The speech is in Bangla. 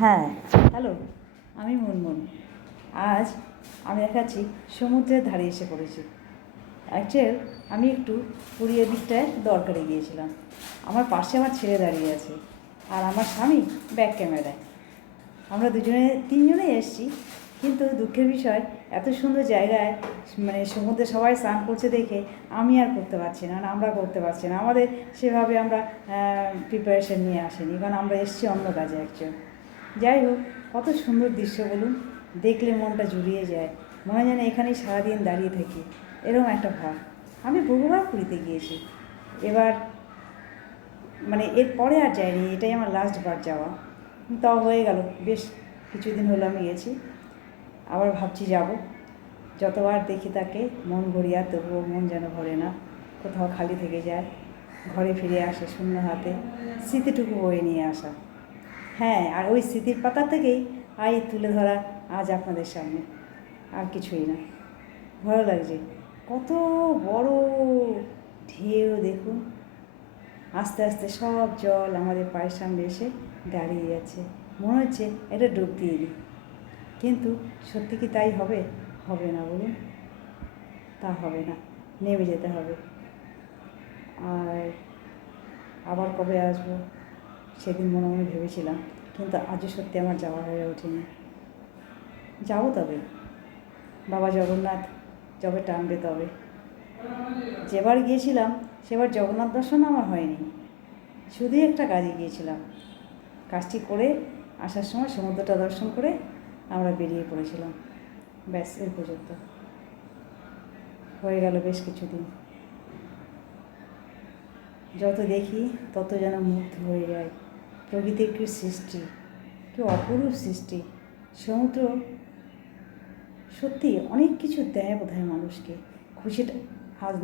হ্যাঁ, হ্যালো, আমি মুনমুন। আজ আমি দেখাচ্ছি সমুদ্রের ধারে এসে পড়েছি। অ্যাকচুয়াল আমি একটু পুরীর দিকটায় দরকারে গিয়েছিলাম। আমার পাশে আমার ছেলে দাঁড়িয়ে আছে আর আমার স্বামী ব্যাক ক্যামেরায়। আমরা তিনজনেই এসেছি, কিন্তু দুঃখের বিষয় এত সুন্দর জায়গায় সমুদ্রে সবাই স্নান করছে দেখে আমি আর করতে পারছি না, আমরা করতে পারছি না। আমাদের সেভাবে আমরা প্রিপারেশন নিয়ে আসিনি, কারণ আমরা এসেছি অন্য কাজে অ্যাকচুয়াল। যাই হোক, কত সুন্দর দৃশ্য বলুন, দেখলে মনটা জুড়িয়ে যায়, মনে হয় যেন এখানেই সারাদিন দাঁড়িয়ে থাকি, এরকম একটা ভাব। আমি বহুবার পুরীতে গিয়েছি, এবার এর পরে আর যাইনি, এটাই আমার লাস্ট বার যাওয়া। তাও হয়ে গেল, বেশ কিছুদিন হলো আমি গেছি, আবার ভাবছি যাব। যতবার দেখি তাকে মন ভরিয়া, তবুও মন যেন ভরে না, কোথাও খালি থেকে যায়, ঘরে ফিরে আসে শূন্য হাতে, স্মৃতিটুকু বয়ে নিয়ে আসা। হ্যাঁ, আর ওই স্মৃতির পাতা থেকেই তুলে ধরা আজ আপনাদের সামনে, আর কিছুই না। ভালো লাগছে, কত বড় ঢেউ দেখুন, আস্তে আস্তে সব জল আমাদের পায়ের সামনে এসে দাঁড়িয়ে যাচ্ছে। মনে হচ্ছে এটা ডুব দিয়ে দিই, কিন্তু সত্যি কি তাই হবে? হবে না বলুন, তা হবে না, নেমে যেতে হবে। আর আবার কবে আসবো সেদিন মনে মনে ভেবেছিলাম, কিন্তু আজও সত্যি আমার যাওয়া হয়ে ওঠেনি। যাবো তবে, বাবা জগন্নাথ যবে টানবে তবে। যেবার গিয়েছিলাম সেবার জগন্নাথ দর্শন আমার হয়নি, শুধুই একটা কাজে গিয়েছিলাম। কাজটি করে আসার সময় সমুদ্রটা দর্শন করে আমরা বেরিয়ে পড়েছিলাম, ব্যাস এই পর্যন্ত। হয়ে গেল বেশ কিছুদিন। যত দেখি তত যেন মুগ্ধ হয়ে যায়। প্রকৃতির কি সৃষ্টি, কি অপরূপ সৃষ্টি। সমুদ্র সত্যি অনেক কিছু দেয় বোধহয় মানুষকে, খুশিটা আজ